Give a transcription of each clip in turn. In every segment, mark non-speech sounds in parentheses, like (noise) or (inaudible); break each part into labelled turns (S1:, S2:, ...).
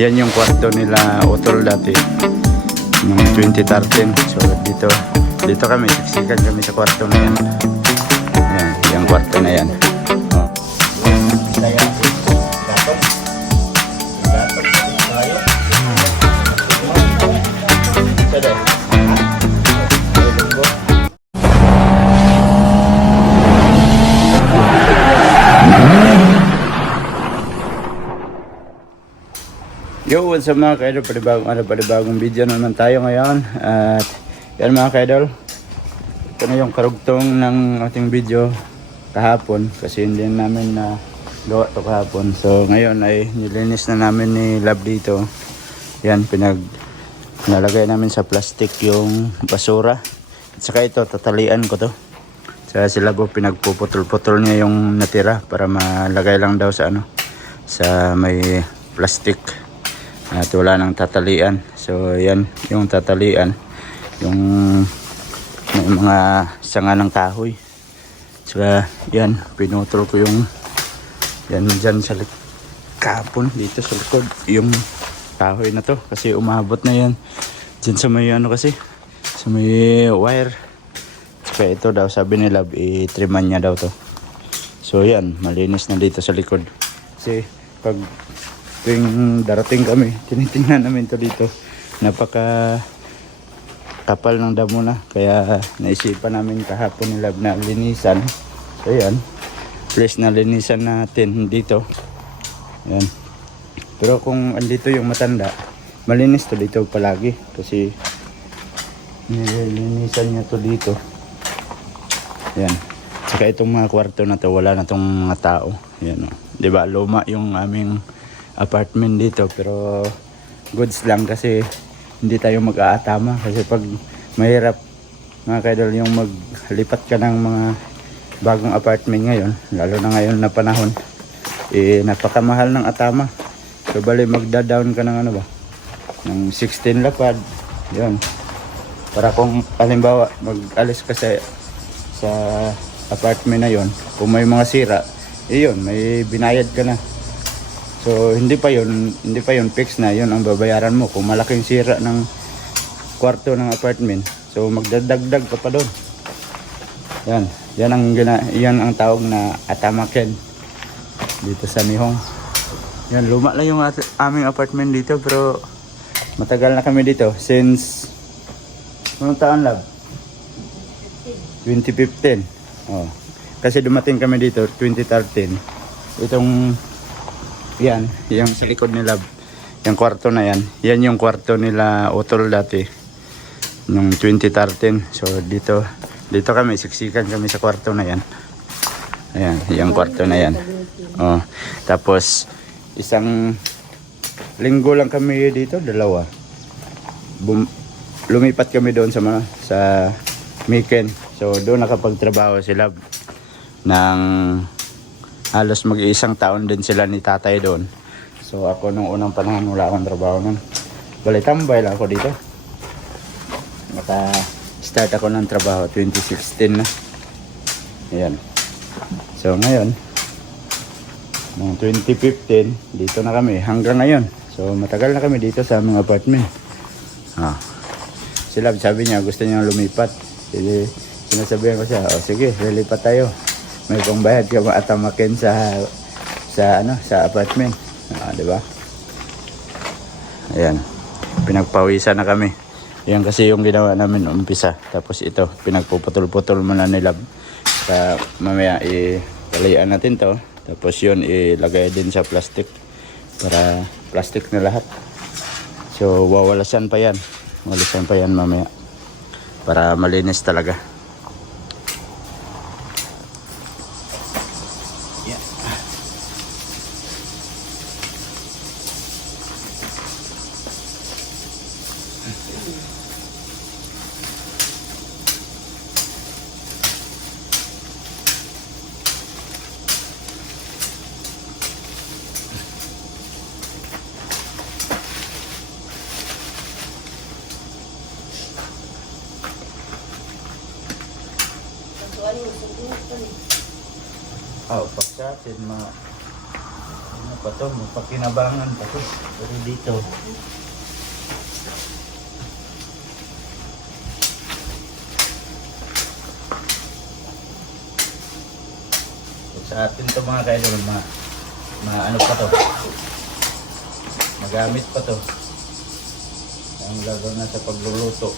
S1: Yan yung kwarto nila Utol dati. Noong 2013. So dito, dito kami, siksikan kami sa kwarto na yan. Yan, yung kwarto na yan. Yo, what's up mga kaidol? Panibagong ano, panibagong video na naman tayo ngayon. At yan mga kaidol. Ito na yung karugtong ng ating video kahapon. Kasi hindi namin na gawa to kahapon. So ngayon ay nilinis na namin ni Lab dito. Yan, pinag nalagay namin sa plastic yung basura. At saka ito, tatalian ko to. Sa sila ko pinagpuputol-putol niya yung natira para malagay lang daw sa ano sa may plastic at wala nang tatalian. So yan yung tatalian. Yung may mga sanga ng kahoy. Saka yan pinutol ko yung yan dyan sa kapon dito sa likod yung kahoy na to. Kasi umabot na yan. Dyan sa may ano kasi sa may wire. Saka ito daw sabi nila i-triman niya daw to. So yan malinis na dito sa likod. Kasi pag tuwing darating kami, tinitingnan namin to dito. Napaka kapal ng damo na. Kaya naisipan namin kahapon nila na linisan. So yan. Please na linisan natin dito. Yan. Pero kung andito yung matanda, malinis to dito palagi. Kasi nilinisan niya to dito. Yan. Saka itong mga kwarto na to, wala na tong mga tao. Yan o. 'Di ba Luma yung aming apartment dito pero goods lang kasi hindi tayo mag-aatama. Kasi pag mahirap mga kaidol yung maglipat ka ng mga bagong apartment ngayon lalo na ngayon na panahon eh napakamahal ng atama. So bali magda-down ka ng ano ba? Ng 16 lapad yun. Para kung halimbawa mag-alis ka sa, sa apartment na yon kung may mga sira eh yun may binayad ka na So hindi pa yun, hindi pa yun fix na yun ang babayaran mo kung malaking sira ng kwarto ng apartment. So magdadagdag ka pa doon. Yan, yan ang gina, yan ang tawag na atamaken dito sa Mihong. Yan, luma lang yung at- aming apartment dito pero matagal na kami dito since anong taon lab? 2015. Oh. Kasi dumating kami dito 2013. Itong yan, yung sa likod nila, yung kwarto na yan. Yan yung kwarto nila Utol dati. Nung 2013. So dito, dito kami, siksikan kami sa kwarto na yan. Ayan, yung kwarto na yan. Oh, tapos, isang linggo lang kami dito, dalawa. Bum, lumipat kami doon sa, mga- sa Miken. So doon nakapagtrabaho si Lab ng halos mag-iisang taon din sila ni tatay doon. So ako nung unang panahon wala akong trabaho nun. Bali tambay lang ako dito. Naka start ako ng trabaho 2016 na. Ayan. So ngayon, noong 2015, dito na kami hanggang ngayon. So matagal na kami dito sa mga apartment. Ah. Sila sabi niya gusto niya lumipat. Sige, sinasabihan ko siya, oh, sige, lilipat tayo may pangbayad ka maatamakin sa sa ano sa apartment. Ah, di ba? Ayan. Pinagpawisan na kami. Yan kasi yung ginawa namin umpisa. Tapos ito pinagpuputol-putol mo na nila. Sa mamaya italian natin to. Tapos yun ilagay din sa plastic. Para plastic na lahat. So wawalasan pa yan. Wawalasan pa yan mamaya. Para malinis talaga Oh, pag sa atin, mga... Ano pa to, magpakinabangan pa to. Pero dito. Sa atin to mga kaidol, ma, ma ano pa to. Magamit pa to. Ang gagawin na sa pagluluto.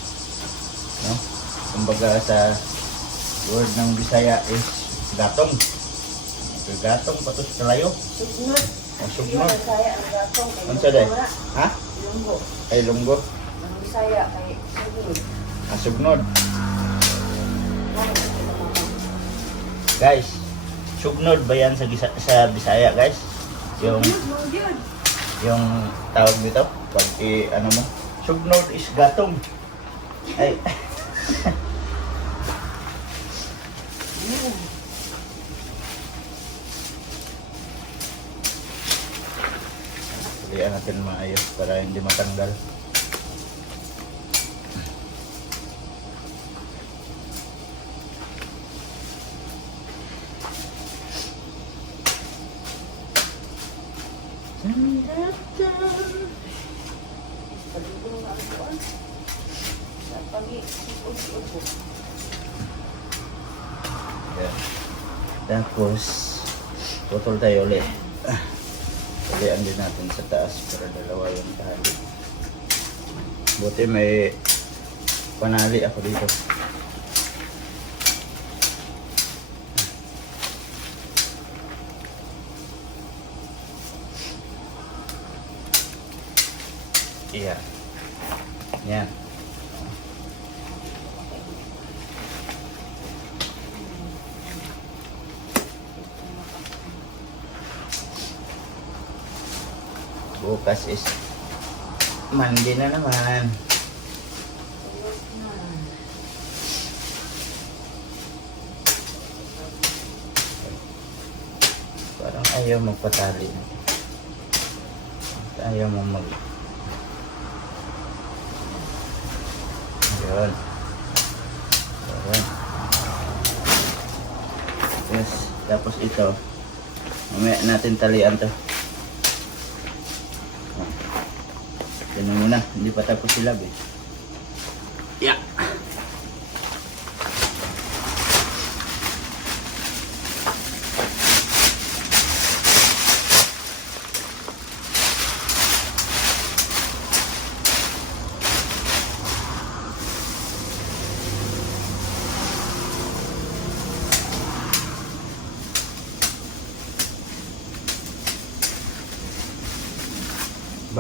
S1: No? Kumbaga sa word ng Bisaya is gatong. Gatong pa to sa layo.
S2: Sugnod.
S1: Ang
S2: Yung
S1: sugnod.
S2: Bisaya ang gatong kay
S1: Ang sada? Ha?
S2: Ilonggo.
S1: Ay lunggo.
S2: Ang Bisaya kay sugnod.
S1: Ang sugnod.
S2: Sa mga
S1: Guys, sugnod ba yan sa, sa Bisaya guys? Yung
S2: Sugnod, yun.
S1: yung tawag dito pag i ano mo sugnod is gatong ay (laughs) Tulian natin maayos para hindi matanggal
S2: Palibong na ang. Sa pagi-upo.
S1: Yan. Tapos, putol tayo ulit. Tulian din natin sa taas para dalawa yung tali. Buti may panali ako dito. Iya. Yan. Bukas is Monday na naman. Parang ayaw magpatali. Ayaw mo mag... Yun. Yun. Yes. Tapos ito. Mamaya natin talian to. Yan na. Hindi pa tapos silab eh.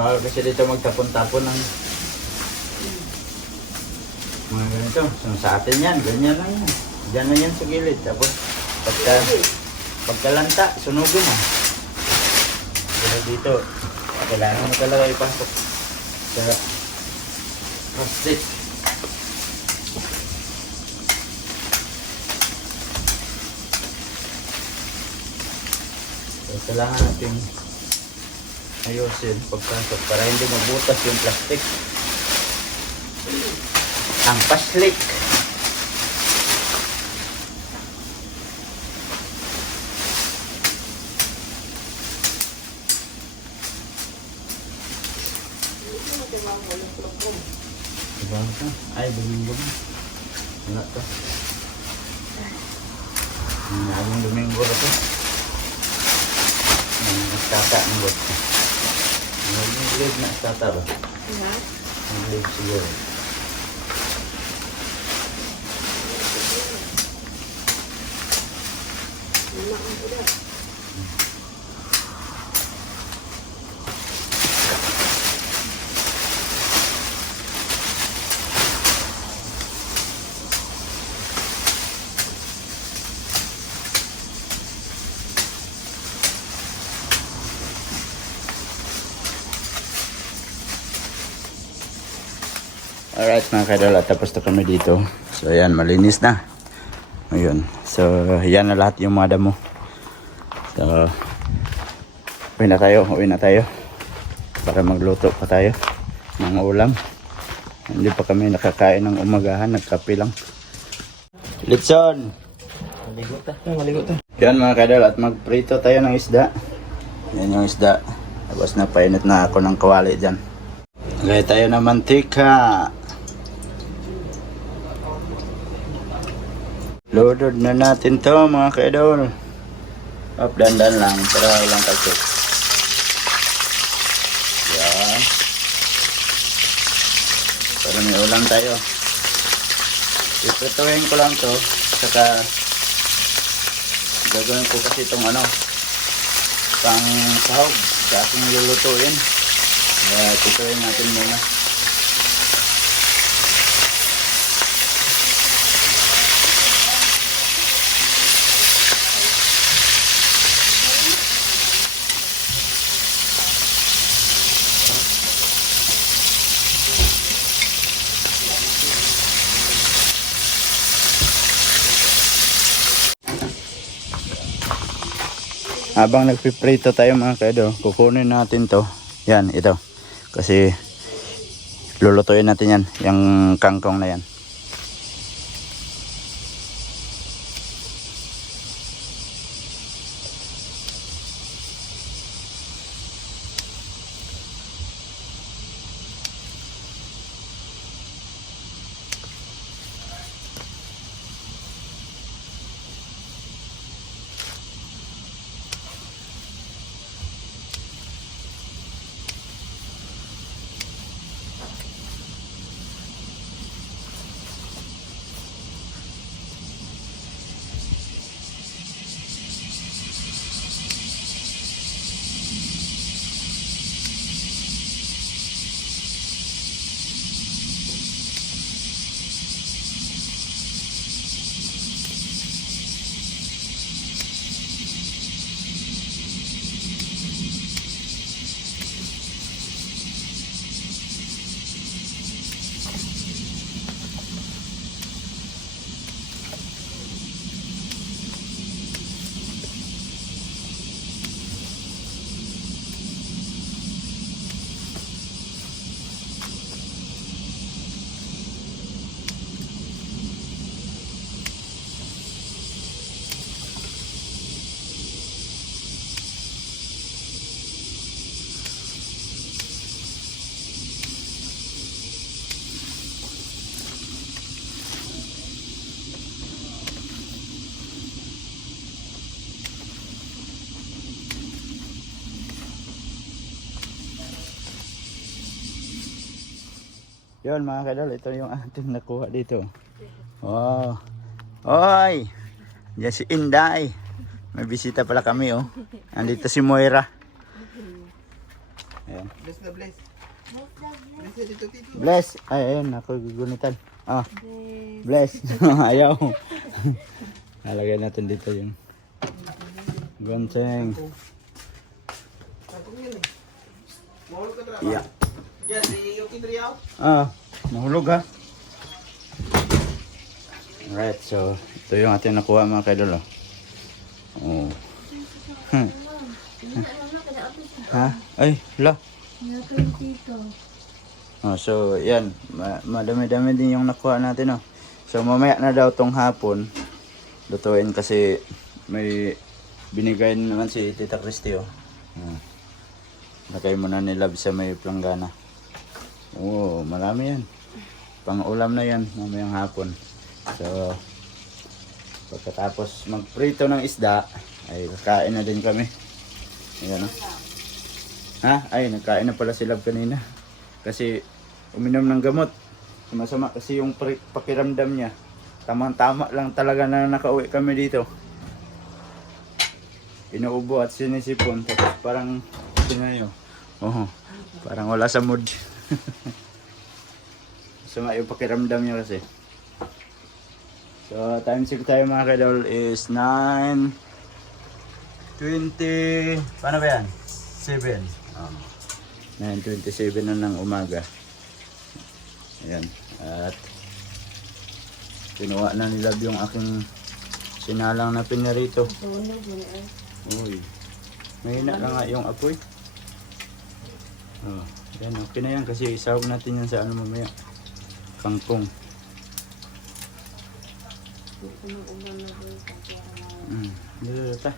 S1: Bawal kasi dito magtapon-tapon ng mga ganito. So, sa atin yan, ganyan lang yan. Diyan na yan sa gilid. Tapos, pagka, pagkalanta, sunugin na. Pero dito, kailangan mo talaga ipasok sa plastic. So, kailangan natin ayusin pagpasok para hindi mabutas yung plastic. Ang paslik. Diba? Ay, na. Wala to. Ang domingo na to. Ang tata ng bot. Grade na ba?
S2: Ha?
S1: Ang grade siguro.
S2: Ang ulat.
S1: Alright mga kadol, at tapos na kami dito. So ayan, malinis na. Ayun. So yan na lahat yung mga damo. So uwi na tayo, uwi na tayo. Para magluto pa tayo ng ulam. Hindi pa kami nakakain ng umagahan, nagkape lang. Litson! Maligo ta.
S3: Ay, maligo to.
S1: Yan mga kadol, at magprito tayo ng isda. Yan yung isda. Tapos napainit na ako ng kawali dyan. Lagay tayo ng mantika. Loaded na natin to mga kaidol. Up, dandan lang para walang kalsik. Yan. Para may ulam tayo. Iprituhin ko lang to. Saka gagawin ko kasi itong ano pang sahog sa aking lulutuin. Kaya tutuin natin muna. Habang nagpiprito tayo mga kaido, kukunin natin to. Yan, ito. Kasi lulutuin natin yan, yung kangkong na yan. Yun mga kadol, ito yung ating nakuha dito. Wow. Oy! Diyan si Inday. May bisita pala kami oh. Andito si Moira. Ayan.
S3: Bless na bless. Bless.
S1: Ay, ayun, ako gugunitan. Ah, bless. (laughs) Ayaw. Nalagay natin dito yung
S3: yan eh.
S1: Yeah.
S3: Yan, si Yuki Driaw.
S1: Ah, nahulog ha. Alright, so ito yung ating nakuha mga kaidol. Oh. Hmm. ha? Ay, la. Oh, so yan, Ma- madami-dami din yung nakuha natin oh. So mamaya na daw tong hapon lutuin kasi may binigay naman si Tita Christy oh. Hmm. Lagay mo na ni Love sa may planggana. Oo, marami yan. Pang ulam na yan mamayang hapon. So, pagkatapos magprito ng isda, ay kakain na din kami. Ayan o. Ha? Ay, nagkain na pala si Love kanina. Kasi uminom ng gamot. Sumasama kasi yung pakiramdam niya. Tamang-tama lang talaga na nakauwi kami dito. Inuubo at sinisipon. Tapos parang sinayo. Oo. Parang wala sa mood. (laughs) Sama yung pakiramdam niya kasi. So, time check tayo mga kadol is 9 20 Paano ba yan? 7 um, 9.27 na ng umaga. Ayan At Kinuha na nila yung aking Sinalang na pinarito Uy Mahina na nga yung apoy. Oh, yan, okay na yan kasi isawag natin yan sa ano mamaya. Kangkong. Mm, dito, ta.